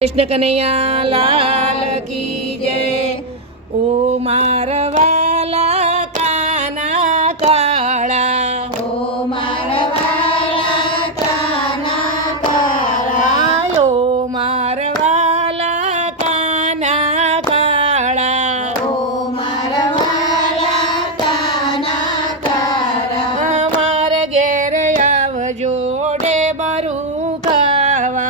कृष्ण कन्हैया लाल की जय। ओ मारवाला काना काळा, ओ मारवाला काना काळा, आयो मारवाला काना काळा, ओ मारवाला काना काळा, मार घेर आवजो डेबरू खावा,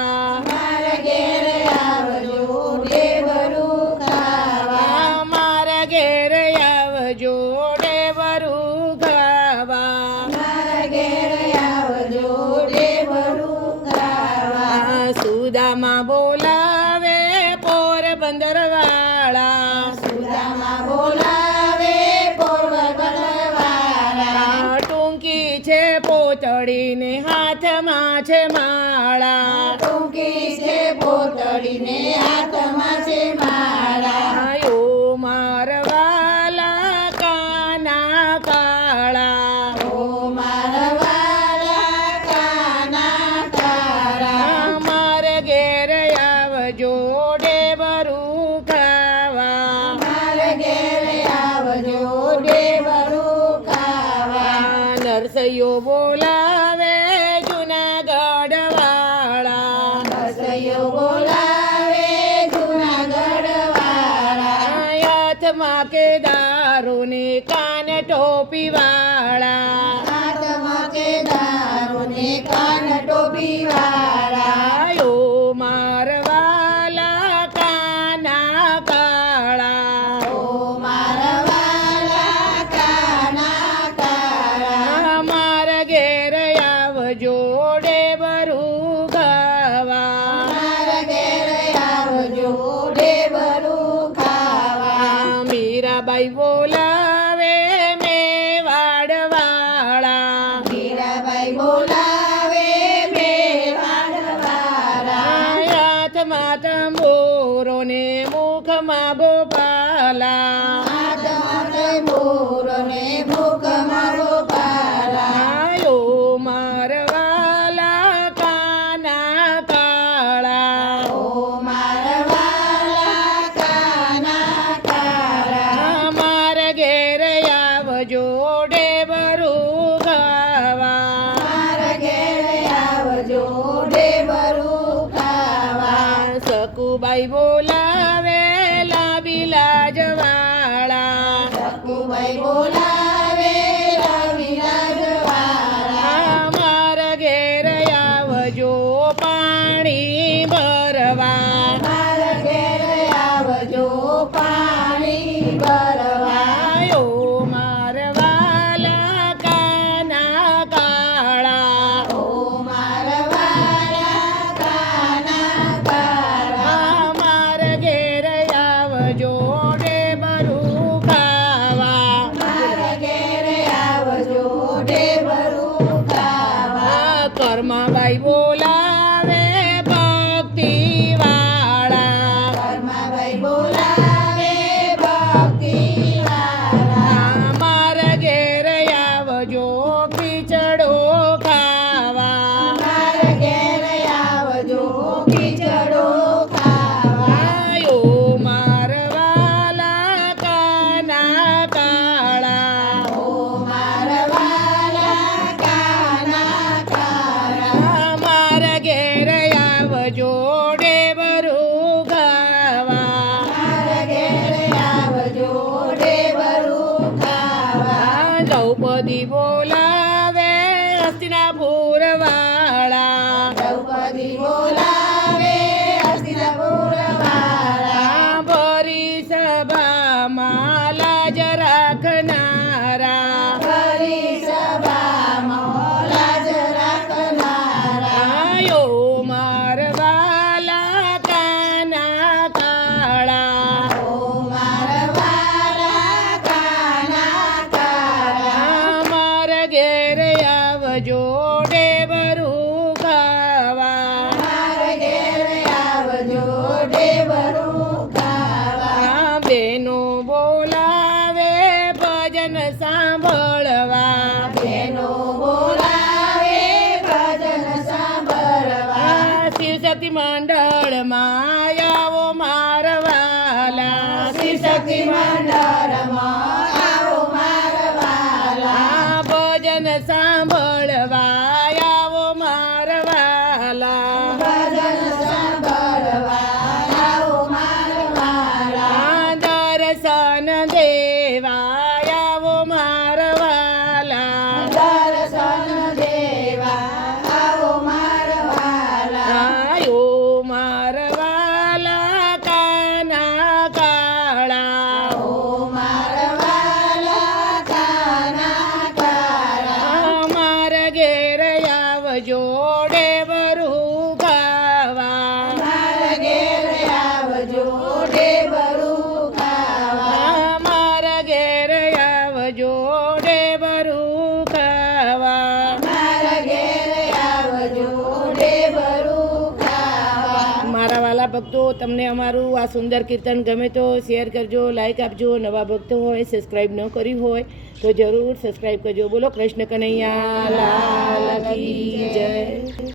मार घेर आवजो डेबरू खावा, मार घेर आवजो डेबरू खावा, मार घेर आवजो डेबरू खावा, સુદામા બોલાવે પોરબંદર વાળા, સુદામા બોલાવે પોરબંદર વાળા, ટૂંકી છે પોતળીને હાથમાં છે માળા, ટૂંકી છે પોતળીને હાથમાં છે માળા, આયો મારવાલા કાના કાળા, ઓ મારવાલા કાના કાળા, માર ઘેર આવજો ડેબરું ખાવા, માર ઘેર આવજો ડેબરું ખાવા, નરસૈયો બોલાવે જુનાગઢ વાળા, રસૈયો બોલાવે જૂનાગઢ વાળા, હાથમાં કેદારો ને કાન ટોપી વાળા, હાથમાં કેદારો ને કાન ટોપી વાળા, આયો મારવાલા કાના કાળા, ઓ મારવાલા કાના કાળા, માર ઘેર આવજો ડેબરું ખાવા, માર ઘેર આવજો ડેબરું ખાવા, મીરાબાઈ બોલાવે મેવાડ વાળા, મીરાબાઈ બોલાવે મેવાડ વાળા, હાથમાં તંબોરો ને મુખમાં બોપાલા, હાથમાં તંબુરો ને મુખમાં ગોપાલા, આયો મારવાલા કાના કાળા, ઓ મારવાલા કાના કાળા, માર ઘેર આવજો ડેબરું ખાવા, માર ઘેર આવજો ડેબરું ખાવા, સકુબાઈ બોલાવે લાબીલા જવાળા, સકુબાઈ બોલાવે રવિરાજ વાળા, માર ઘેર આવજો પાણી ભરવા, માર ઘેર આવજો પાણી ભરવા, આયો મારવાલા કાના કાળા, ઓ મારવાલા કાના કાળા, માર ઘેર આવજો ડેબરું ખાવા, માર ઘેર આવજો ડેબરું ખાવા, કર્માબાઈ બોલાવે ભક્તિ વાળા, કર્માબાઈ બોલાવે ભક્તિ વાળા, માર ઘેર આવજો ખીચડો ખાવા, માર ઘેર આવજો ખીચડો ખાવા, આયો મારવાલા કાના કાળા, ઓ મારવાલા કાના કાળા, માર ઘેર આવજો ડેબરું ખાવા, માર ઘેર આવજો ડેબરું ખાવા, દ્રૌપદી બોલાવે હસ્તિનાપુર વાળા, દ્રૌપદી બોલાવે હસ્તિનાપુર વાળા, ભરી સભામાં લાજ રાખનારા, ફરી સભામાં લાજ રાખનારા, આયો મારવાલા કાના કાળા, ઓ મારવાલા કાના કાળા, માર ઘેર આવજો ડેબરું ખાવા, માર ઘેર આવજો ડેબરું ખાવા, બેનો બોલાવે ભજન સાંભળવા, બેનો બોલાવે ભજન સાંભળવા, શિવશક્તિ મંડળમાં મંડળમાં આવો મારવાલા શ્રી શક્તિ મંડળમાં આવો મારવાલા ભજન સાંભળવા આવો મારવાલા ભજન સાંભળવા આવો મારવાલા દર્શન દેવા આવો મારવાલા દર્શન દેવા આવો મારવાલા આયો મારવાલા કાના કાળા ઓ મારવાલા કાના કાળા અમાર ઘેર આવજો ડેબરું ગાવા મારા ઘેર આવજો ડેબરું ખાવા અમાર ઘેર આવજો ડેબરું ખાવા મારા ઘેર આવજો ડેબરું ખાવા મારા વાલા ભક્તો તમને અમારું આ સુંદર કીર્તન ગમે તો શેર કરજો, લાઈક આપજો. નવા ભક્તો હોય સબસ્ક્રાઈબ ન કર્યું હોય તો જરૂર સબસ્ક્રાઈબ કરજો. બોલો કૃષ્ણ કનૈયા લાલ કી જય.